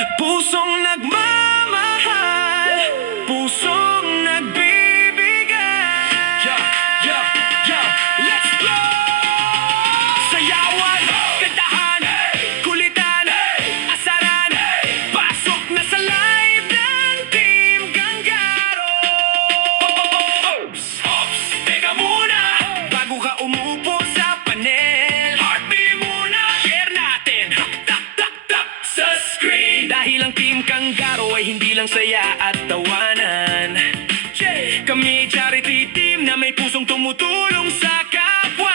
Pusong nagmamahal, pusong nagbibigay. Let's go! Sayawan, kantahan, kulitan, asaran. Pasok na sa live ng Team Gangaro. Teka muna, bago ka umupo sa panel, heartbeat muna, share natin sa screen. Dahil ang Team Gangaro ay hindi lang saya at tawanan. Kami charity team na may pusong tumutulong sa kapwa.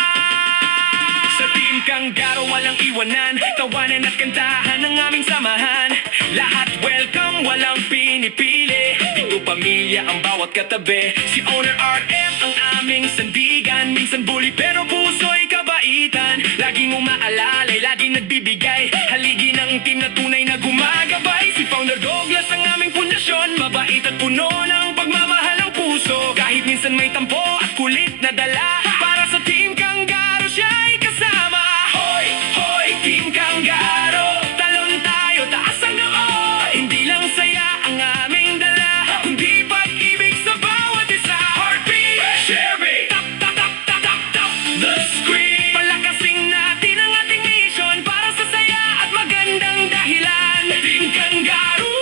Sa Team Gangaro walang iwanan, tawanan at kantahan ang aming samahan. Lahat welcome, walang pinipili, dito pamilya ang bawat katabi. Si Owner RM ang aming sandigan, minsan bully pero puso'y kabaitan. Laging umaalalay, laging nagbibigay, haligi ng team na tunay na gumagabay. Si Founder Douglas ang aming pundasyon, mabait at puno ng pagmamahal ang puso. Kahit minsan may tampo at kulit na dala, para sa Team Gangaro siya'y kasama. Hoy, hoy, Team Gangaro, talon tayo, taas ang noo. Hindi lang saya ang aming dala, kundi pag-ibig sa bawat isa. Heartbeat, sharing, tap, tap, tap, tap, tap, tap, the screen. Palakasing natin ang ating mission para sa saya at magandang dahilan. Team Gangaro,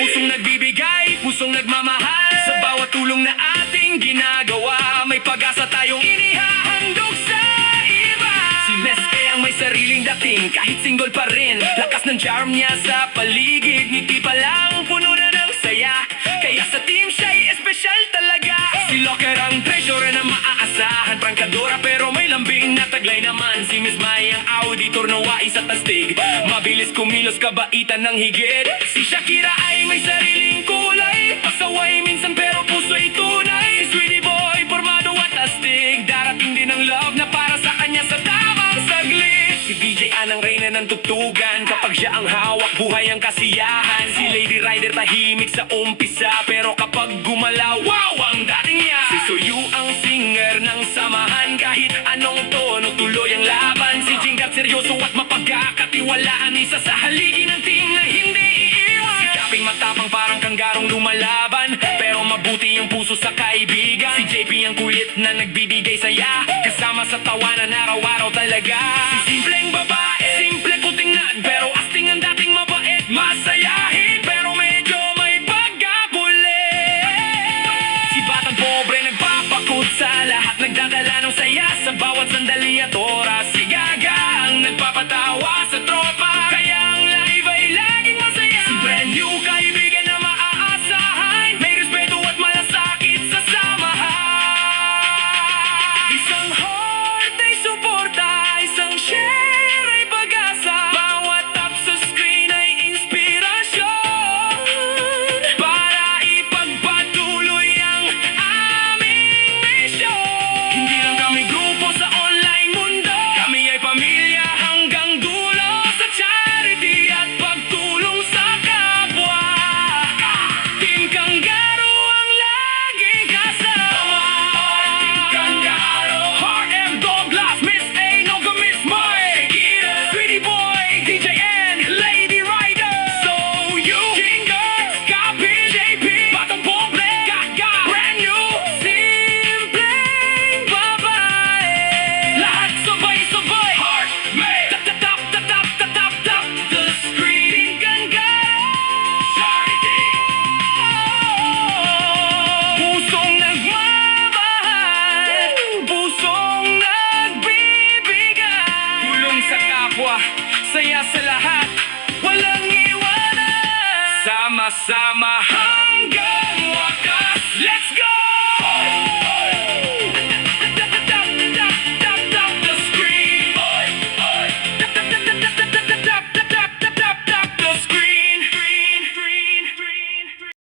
pusong nagbibigay, pusong nagmamahal. Sa bawat tulong na ating ginagawa, may pag-asa tayong inihahandog sa iba. Si Meske ang may sariling dating, kahit single pa rin. Lakas ng charm niya sa paligid, ngiti pa lang puno na ng saya. Kaya sa team siya'y espesyal talaga. Si Locker ang treasure na maaasahan, prangkadora pero may lambing na taglay naman. Si Miss Mai ang auditor na wais at astig, mabilis kumilos, kabaitan ng higit. Si Shakira ay may sariling kulay, pasaway minsan pero puso'y tunay. Si Sweetie Boy, formado at astig, darating din ang love na para sa kanya sa tamang saglit. Si DJ Ann ang reyna ng tugtugan, kapag siya ang hawak, buhay ang kasiyahan. Si Lady Rider tahimik sa umpisa, pero kapag gumalaw, wow ang dating niya. Si Soyu ang singer ng samahan, kahit anong tono tuloy ang laban. Si Jingat seryoso at mapagkakatiwalaan, isa sa haligi ng team na hindi iiwan. Si Kaping matapang parang kanggarong lumalaban, pero mabuti yung puso sa kaibigan. Si JP ang kulit na nagbibigay saya, kasama sa tawanan araw-araw talaga. Si simpleng babae, simple ko tingnan, pero asting ang dating mabait. Masayahin, pero medyo may pagkakulit. Si batang pobre nagpapakot sa lahat, nagdadala ng saya sa bawat sandali at oras. Si Gaga ang nagpapatawa sa tropa, kaya ang live ay laging masaya. Si brand new kaibigan na maaasahan, may respeto at malasakit sa samahan. Isang heart ay suporta, isang share ay pag-asa, bawat tap sa screen ay inspirasyon, para ipagpatuloy ang aming mission. Hindi lang kami grupo sa online mundo, kami ay pamilya hanggang dulo. Sa charity at pagtulong sa kapwa, Team Gangaro ang laging kasama. Team Gangaro, RM Douglas, Miss A, Noga, Miss Mai, Sweetie Boy, DJ N, Lady Rider, So You, Jingle, Copy, JP, Batang Pobre, Gaga, brand new, simpleng babae. Lahat sabay-sabay, heart made, tap tap tap tap tap tap tap tap, the screen. Team Gangaro, charity, pusong nagmamahal, pusong nagbibigay, tulong sa kapwa, saya sa lahat, walang iwanan. Sama-sama hanggang wakas, let's go!